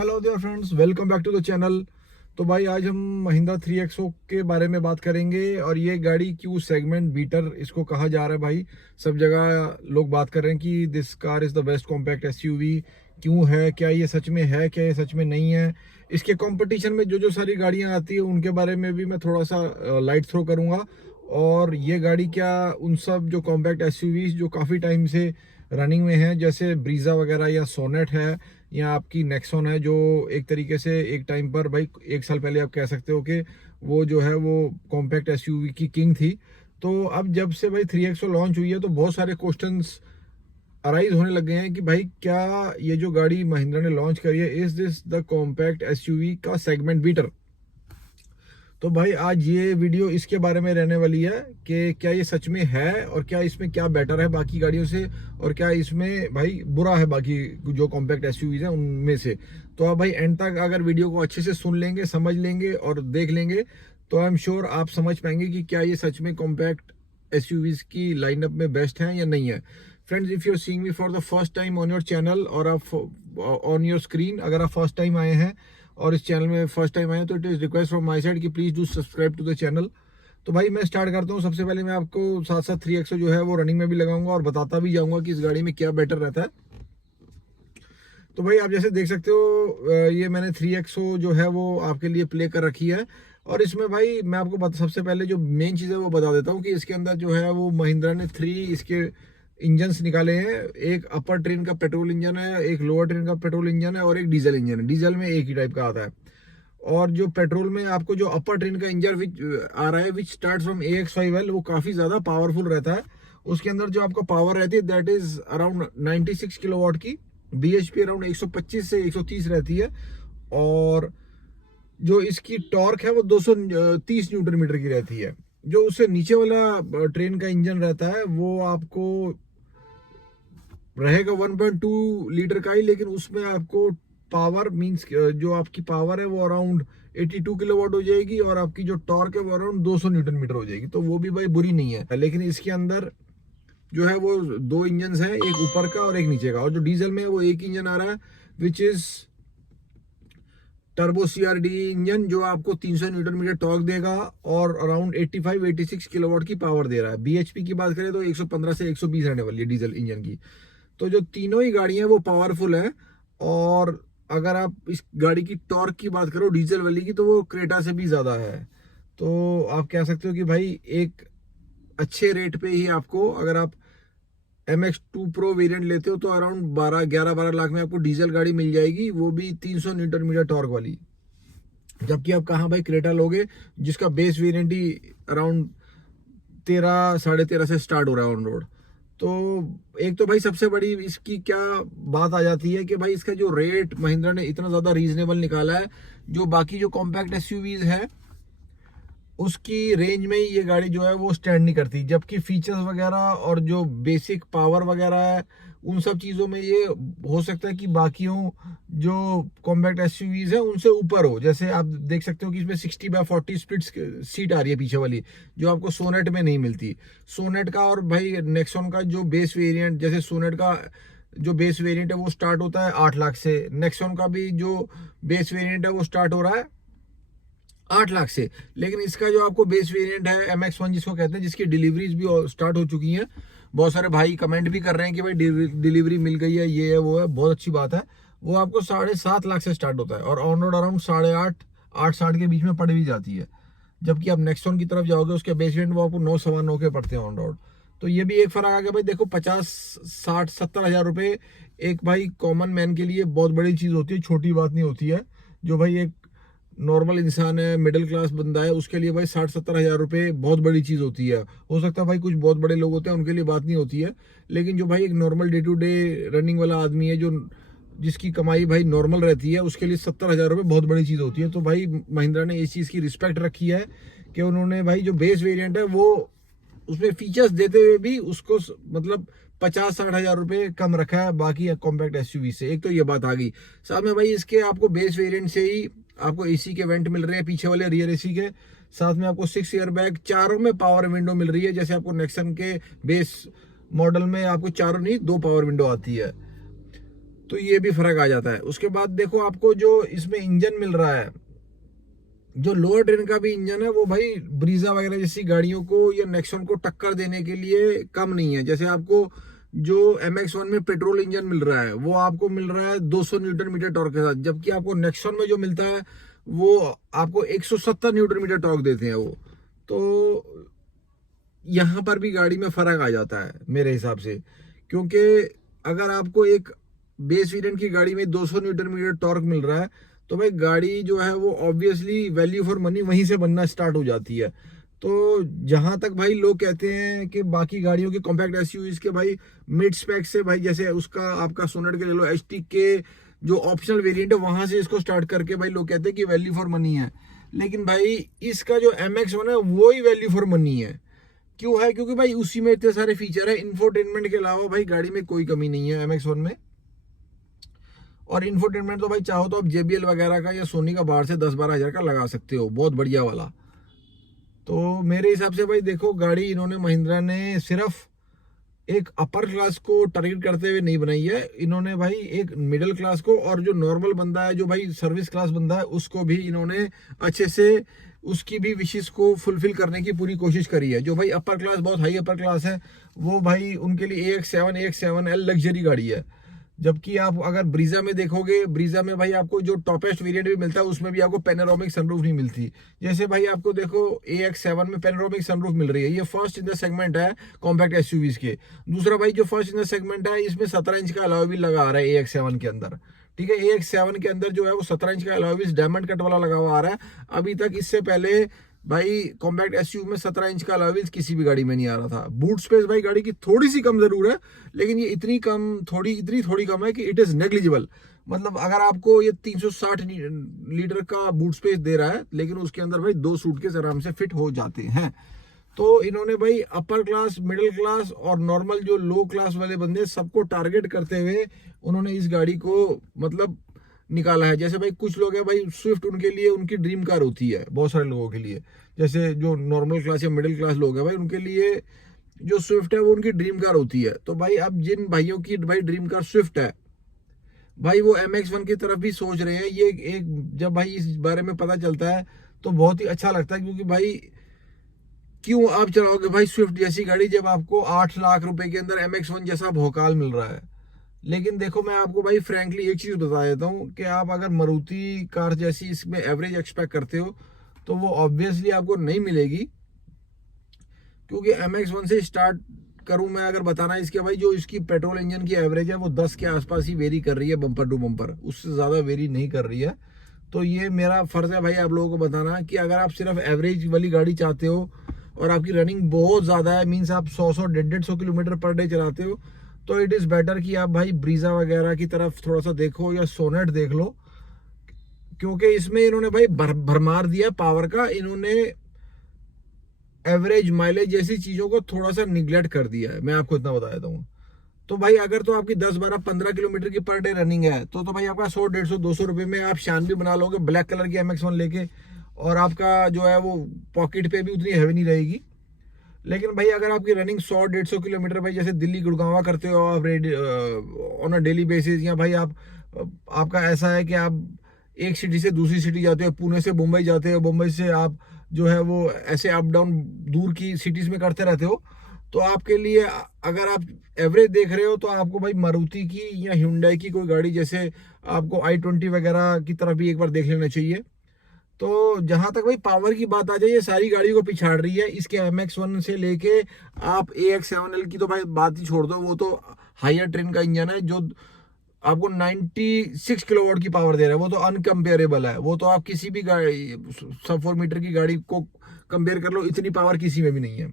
Hello there friends, welcome back to the channel. तो भाई आज हम महिंद्रा 3XO के बारे में बात करेंगे और ये गाड़ी क्यों सेगमेंट बीटर इसको कहा जा रहा है। भाई सब जगह लोग बात कर रहे हैं कि this car is the best compact SUV. क्यों है, क्या ये सच में है, क्या ये सच में नहीं है। इसके कंपटीशन में जो जो सारी गाड़ियां आती है उनके बारे में भी मैं थोड़ा सा लाइट थ्रो करूंगा। और ये गाड़ी क्या उन सब जो कॉम्पैक्ट एसयूवीज जो काफ़ी टाइम से रनिंग में है, जैसे ब्रीजा वगैरह या सोनेट है या आपकी नेक्सॉन है, जो एक तरीके से एक टाइम पर भाई 1 साल पहले आप कह सकते हो कि वो जो है वो कॉम्पैक्ट एसयूवी की किंग थी। तो अब जब से भाई 3XO लॉन्च हुई है तो बहुत सारे क्वेश्चंस अराइज होने लग गए हैं कि भाई क्या ये जो गाड़ी महिंद्रा ने लॉन्च करी है, is this the compact SUV का सेगमेंट बीटर। तो भाई आज ये वीडियो इसके बारे में रहने वाली है कि क्या ये सच में है और क्या इसमें क्या बेटर है बाकी गाड़ियों से, और क्या इसमें भाई बुरा है बाकी जो कॉम्पैक्ट एसयूवीज हैं उनमें से। तो आप भाई एंड तक अगर वीडियो को अच्छे से सुन लेंगे, समझ लेंगे और देख लेंगे तो आई एम श्योर आप समझ पाएंगे कि क्या ये सच में कॉम्पैक्ट एसयूवीज की लाइनअप में बेस्ट है या नहीं है। Friends, if you are seeing me for the first time on your channel और आप ऑन योर स्क्रीन, अगर आप फर्स्ट टाइम आए हैं और इस चैनल में फर्स्ट टाइम आए तो it is request from my side कि please do subscribe to the channel. तो भाई मैं स्टार्ट करता हूँ। सबसे पहले मैं आपको साथ साथ 3XO जो है वो रनिंग में भी लगाऊंगा और बताता भी जाऊंगा कि इस गाड़ी में क्या बेटर रहता है। तो भाई आप जैसे देख सकते हो ये मैंने 3XO जो है वो आपके लिए प्ले कर रखी है। और इसमें भाई मैं आपको सबसे पहले जो मेन चीज़ है वो बता देता हूँ कि इसके अंदर जो है वो महिंद्रा ने 3 इसके इंजन्स निकाले हैं। एक अपर ट्रेन का पेट्रोल इंजन है, एक लोअर ट्रेन का पेट्रोल इंजन है और एक डीजल इंजन है। डीजल में एक ही टाइप का आता है। और जो पेट्रोल में आपको जो अपर ट्रेन का इंजन विच आ रहा है, विच स्टार्ट फ्रॉम AX5L, वो काफ़ी ज़्यादा पावरफुल रहता है। उसके अंदर जो आपको पावर रहती है दैट इज़ अराउंड 96 किलोवाट की। BHP अराउंड 125 से 130 रहती है। और जो इसकी टॉर्क है वो 230 न्यूटन मीटर की रहती है। जो उससे नीचे वाला ट्रेन का इंजन रहता है वो आपको रहेगा 1.2 लीटर का ही, लेकिन उसमें आपको पावर मींस जो आपकी पावर है वो अराउंड 82 किलोवाट हो जाएगी और आपकी जो टॉर्क है वो अराउंड 200 न्यूटन मीटर हो जाएगी। तो वो भी भाई बुरी नहीं है, लेकिन इसके अंदर जो है वो 2 इंजन है, एक ऊपर का और एक नीचे का। और जो डीजल में है वो एक इंजन आ रहा है which is turbo CRD engine, जो आपको 300 न्यूटन मीटर टॉर्क देगा और अराउंड 85-86 किलोवाट की पावर दे रहा है। BHP की बात करें तो 115 से 120 रहने वाली है डीजल इंजन की। तो जो तीनों ही गाड़ियां वो पावरफुल है। और अगर आप इस गाड़ी की टॉर्क की बात करो डीजल वाली की, तो वो क्रेटा से भी ज़्यादा है। तो आप कह सकते हो कि भाई एक अच्छे रेट पे ही आपको, अगर आप MX2 Pro वेरिएंट लेते हो तो अराउंड 11-12 लाख में आपको डीजल गाड़ी मिल जाएगी, वो भी 300 न्यूटन मीटर टॉर्क वाली। जबकि आप कहाँ भाई क्रेटा लोगे जिसका बेस वेरिएंट ही अराउंड 13-13.5 से स्टार्ट हो रहा है ऑन रोड। तो एक तो भाई सबसे बड़ी इसकी क्या बात आ जाती है कि भाई इसका जो रेट महिंद्रा ने इतना ज़्यादा रीजनेबल निकाला है, जो बाकी जो कॉम्पैक्ट एसयूवीज है उसकी रेंज में ही ये गाड़ी जो है वो स्टैंड नहीं करती। जबकि फीचर्स वगैरह और जो बेसिक पावर वगैरह है उन सब चीज़ों में ये हो सकता है कि बाकियों जो कॉम्पैक्ट एसयूवीज है उनसे ऊपर हो। जैसे आप देख सकते हो कि इसमें 60/40 स्प्लिट सीट आ रही है पीछे वाली, जो आपको सोनेट में नहीं मिलती। सोनेट का और भाई नेक्सॉन का जो बेस वेरिएंट, जैसे सोनेट का जो बेस वेरिएंट है वो स्टार्ट होता है 8 लाख से, नेक्सॉन का भी जो बेस वेरिएंट है वो स्टार्ट हो रहा है 8 लाख से। लेकिन इसका जो आपको बेस वेरिएंट है MX1 जिसको कहते हैं, जिसकी डिलीवरीज भी स्टार्ट हो चुकी हैं। बहुत सारे भाई कमेंट भी कर रहे हैं कि भाई डिलीवरी मिल गई है, ये है वो है, बहुत अच्छी बात है। वो आपको 7.5 लाख से स्टार्ट होता है और ऑन रोड अराउंड 8.5-8.60 के बीच में पड़ भी जाती है। जबकि आप नेक्सॉन की तरफ जाओगे उसके बेस वेरिएंट वो आपको 9-9.25 के पड़ते हैं ऑन रोड। तो ये भी एक फर्क आ गया भाई। देखो 50-60-70 हज़ार रुपये एक भाई कॉमन मैन के लिए बहुत बड़ी चीज़ होती है, छोटी बात नहीं होती है। जो भाई एक नॉर्मल इंसान है, मिडिल क्लास बंदा है, उसके लिए भाई 60-70 हज़ार रुपये बहुत बड़ी चीज़ होती है। हो सकता है भाई कुछ बहुत बड़े लोग होते हैं उनके लिए बात नहीं होती है, लेकिन जो भाई एक normal day to day running वाला आदमी है, जो जिसकी कमाई भाई नॉर्मल रहती है, उसके लिए 70 हज़ार रुपये बहुत बड़ी चीज़ होती है। तो भाई महिंद्रा ने इस चीज़ की रिस्पेक्ट रखी है कि उन्होंने भाई जो बेस वेरियंट है वो उसमें फीचर्स देते हुए भी उसको मतलब 50-60 हज़ार रुपये कम रखा है बाकी कॉम्पैक्ट एसयूवी से। एक तो ये बात आ गई। साथ में भाई इसके आपको बेस वेरिएंट से ही आपको AC के वेंट मिल रहे हैं पीछे वाले, रियर AC के। साथ में आपको 6 एयर बैग, चारों में पावर विंडो मिल रही है। जैसे आपको नेक्सन के बेस मॉडल में आपको चारों नहीं 2 पावर विंडो आती है। तो ये भी फर्क आ जाता है। उसके बाद देखो आपको जो इसमें इंजन मिल रहा है, जो लोअर ट्रेन का भी इंजन है वो भाई ब्रीजा वगैरह जैसी गाड़ियों को या नेक्सॉन को टक्कर देने के लिए कम नहीं है। जैसे आपको जो MX1 में पेट्रोल इंजन मिल रहा है वो आपको मिल रहा है 200 न्यूटन मीटर टॉर्क के साथ, जबकि आपको नेक्सॉन में जो मिलता है वो आपको 170 न्यूटन मीटर टॉर्क देते हैं वो। तो यहाँ पर भी गाड़ी में फर्क आ जाता है मेरे हिसाब से, क्योंकि अगर आपको एक बेस वेरिएंट की गाड़ी में 200 न्यूटन मीटर टॉर्क मिल रहा है तो भाई गाड़ी जो है वो ऑब्वियसली वैल्यू फॉर मनी वहीं से बनना स्टार्ट हो जाती है। तो जहां तक भाई लोग कहते हैं कि बाकी गाड़ियों के कॉम्पैक्ट एसयूवीज के भाई मिड स्पेक से, भाई जैसे उसका आपका सोनेट के ले लो, एचटी के जो ऑप्शनल वेरिएंट है वहां से इसको स्टार्ट करके भाई लोग कहते हैं कि वैल्यू फॉर मनी है। लेकिन भाई इसका जो MX1 है वो ही वैल्यू फॉर मनी है। क्यों है? क्योंकि भाई उसी में इतने सारे फीचर है। इंफोटेनमेंट के अलावा भाई गाड़ी में कोई कमी नहीं है MX1 में। और इंफोटेनमेंट तो भाई चाहो तो आप JBL वगैरह का या सोनी का बाहर से 10-12 हज़ार का लगा सकते हो, बहुत बढ़िया वाला। तो मेरे हिसाब से भाई देखो गाड़ी इन्होंने महिंद्रा ने सिर्फ एक अपर क्लास को टारगेट करते हुए नहीं बनाई है, इन्होंने भाई एक मिडिल क्लास को और जो नॉर्मल बंदा है, जो भाई सर्विस क्लास बंदा है, उसको भी इन्होंने अच्छे से उसकी भी विशेष को फुलफिल करने की पूरी कोशिश करी है। जो भाई अपर क्लास, बहुत हाई अपर क्लास है, वो भाई उनके लिए AX7L लग्जरी गाड़ी है। जबकि आप अगर ब्रीजा में देखोगे, ब्रीजा में भाई आपको जो टॉपेस्ट वेरिएंट भी मिलता है उसमें भी आपको पैनोरामिक सनरूफ नहीं मिलती। जैसे भाई आपको देखो AX7 में पैनोरामिक सनरूफ मिल रही है, ये फर्स्ट इन द सेगमेंट है कॉम्पैक्ट एसयूवीज के। दूसरा भाई जो फर्स्ट इन द सेगमेंट है इसमें 17 इंच का अलॉय व्हील लगा आ रहा है AX7 के अंदर। ठीक है, AX7 के अंदर जो है वो 17 इंच का अलॉय व्हील डायमंड कट वाला लगा हुआ आ रहा है। अभी तक इससे पहले भाई कॉम्पैक्ट एसयूवी में 17 इंच का अलॉय व्हील्स किसी भी गाड़ी में नहीं आ रहा था। बूट स्पेस भाई गाड़ी की थोड़ी सी कम जरूर है, लेकिन ये इतनी थोड़ी कम है कि इट इज नेग्लिजिबल। मतलब अगर आपको ये 360 लीटर का बूट स्पेस दे रहा है, लेकिन उसके अंदर भाई 2 सूटकेस आराम से फिट हो जाते हैं। तो इन्होंने भाई अपर क्लास, मिडिल क्लास और नॉर्मल जो लो क्लास वाले बंदे सबको टारगेट करते हुए उन्होंने इस गाड़ी को मतलब निकाला है। जैसे भाई कुछ लोग हैं भाई स्विफ्ट उनके लिए उनकी ड्रीम कार होती है, बहुत सारे लोगों के लिए। जैसे जो नॉर्मल क्लास या मिडिल क्लास लोग हैं भाई उनके लिए जो स्विफ्ट है वो उनकी ड्रीम कार होती है। तो भाई अब जिन भाइयों की भाई ड्रीम कार स्विफ्ट है, भाई वो MX1 की तरफ भी सोच रहे हैं। ये एक जब भाई इस बारे में पता चलता है तो बहुत ही अच्छा लगता है, क्योंकि भाई क्यों आप चलाओगे भाई स्विफ्ट जैसी गाड़ी जब आपको 8 लाख रुपए के अंदर MX1 जैसा भौकाल मिल रहा है। लेकिन देखो मैं आपको भाई फ्रैंकली एक चीज बता देता हूँ कि आप अगर मारुति कार जैसी इसमें एवरेज एक्सपेक्ट करते हो तो वो ऑब्वियसली आपको नहीं मिलेगी। क्योंकि MX1 से स्टार्ट करूं मैं अगर बताना इसके भाई, जो इसकी पेट्रोल इंजन की एवरेज है वो 10 के आसपास ही वेरी कर रही है, बम्पर टू बम्पर, उससे ज्यादा वेरी नहीं कर रही है। तो ये मेरा फर्ज है भाई आप लोगों को बताना कि अगर आप सिर्फ एवरेज वाली गाड़ी चाहते हो और आपकी रनिंग बहुत ज्यादा है, मीन्स आप 100 150 किलोमीटर पर डे चलाते हो, तो इट इज बेटर कि आप भाई ब्रीजा वगैरह की तरफ थोड़ा सा देखो या सोनेट देख लो। क्योंकि इसमें इन्होंने भाई भरमार दिया पावर का, इन्होंने एवरेज माइलेज जैसी चीजों को थोड़ा सा निगलेक्ट कर दिया है, मैं आपको इतना बता देता हूँ। तो भाई अगर तो आपकी 10 12 15 किलोमीटर की पर डे रनिंग है तो भाई आपका 100 150 200 रुपए में आप शान भी बना लोगे ब्लैक कलर की MX1 लेके, और आपका जो है वो पॉकेट पे भी उतनी हैवी नहीं रहेगी। लेकिन भाई अगर आपकी रनिंग 100 150 किलोमीटर भाई जैसे दिल्ली गुड़गांव करते हो आप ऑन अ डेली बेसिस, या भाई आप आपका ऐसा है कि आप एक सिटी से दूसरी सिटी जाते हो, पुणे से मुंबई जाते हो, मुंबई से आप जो है वो ऐसे अप डाउन दूर की सिटीज में करते रहते हो, तो आपके लिए अगर आप एवरेज देख रहे हो तो आपको भाई मारुति की या Hyundai की कोई गाड़ी जैसे आपको i20 वगैरह की तरफ भी एक बार देख लेना चाहिए। तो जहां तक भाई पावर की बात आ जाए, ये सारी गाड़ी को पिछाड़ रही है। इसके MX1 से लेके आप AX7L की तो भाई बात ही छोड़ दो, वो तो हायर ट्रेन का इंजन है जो आपको 96 किलोवाट की पावर दे रहा है, वो तो अनकम्पेरेबल है। वो तो आप किसी भी गाड़ी सब 4 मीटर की गाड़ी को कंपेयर कर लो, इतनी पावर किसी में भी नहीं है।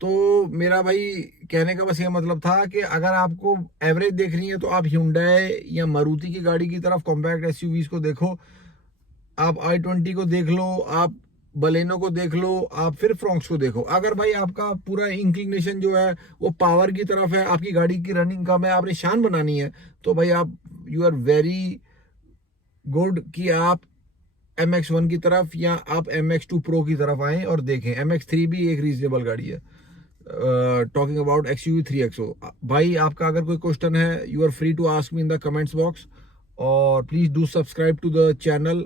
तो मेरा भाई कहने का बस ये मतलब था कि अगर आपको एवरेज देखनी है तो आप Hyundai या मारुति की गाड़ी की तरफ कॉम्पैक्ट एसयूवीज को देखो, आप i20 को देख लो, आप बलेनो को देख लो, आप फिर फ्रॉन्क्स को देखो। अगर भाई आपका पूरा इंक्लिनेशन जो है वो पावर की तरफ है, आपकी गाड़ी की रनिंग का में आपने शान बनानी है, तो भाई आप यू आर वेरी गुड कि आप MX1 की तरफ या आप MX2 प्रो की तरफ आए और देखें। MX3 भी एक रीजनेबल गाड़ी है। Talking about XUV 3XO। भाई आपका अगर कोई क्वेश्चन है, you are free to ask me in the comments box, और please do subscribe to the channel.